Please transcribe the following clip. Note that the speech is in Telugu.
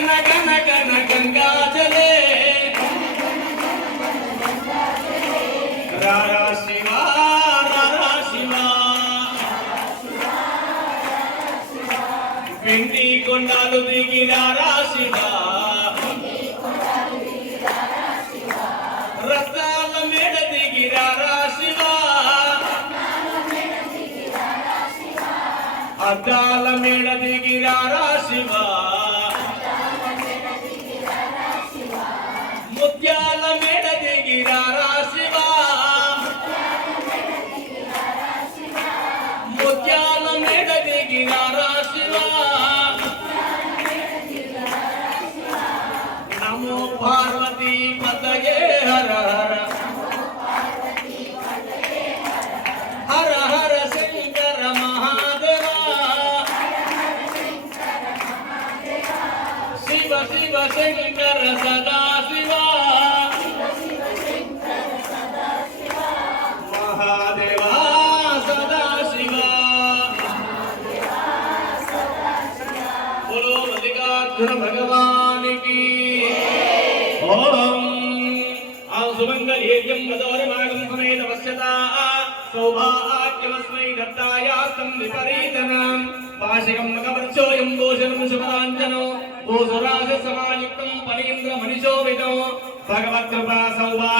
గన గన గన గంగాజలే రారా శివా రారా శివా వెండి కొండలు దిగి రారా శివా రత్నాల మేడ దిగి రారా శివా అద్దాల మేడ దిగి రారా శివా ముత్యాల మేడ దిగి రారా శివా ముత్యాల మేడ దిగి రారా శివా నమో పార్వతీ పతయే హర హర హర హర శంకర మహాదేవా శివ శివ శంకర సదా శివా మహాదేవా సదా శివా బోలో మల్లికార్జున భగవానికి ఓం సుమంగళేయం గదోరమాగం సమేత పశ్యతా సౌభాగ్యమస్మై దత్తాయాస్తం విపరీతనం వార్షికం మకవర్చోయం భూషణం శుభాంజనో భూసురాజ సమాయుక్తం ఫణీంద్ర మణిశోభితం భగవత్కృపా సౌభాగ్య